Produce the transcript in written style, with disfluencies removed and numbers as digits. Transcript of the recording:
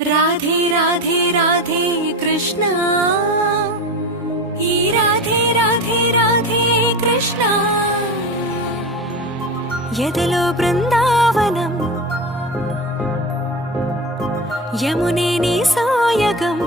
రాధే రాధే రాధే కృష్ణ ఈ రాధే రాధే రాధే కృష్ణ ఎదలో బృందావనం యమునే నీ సాయగం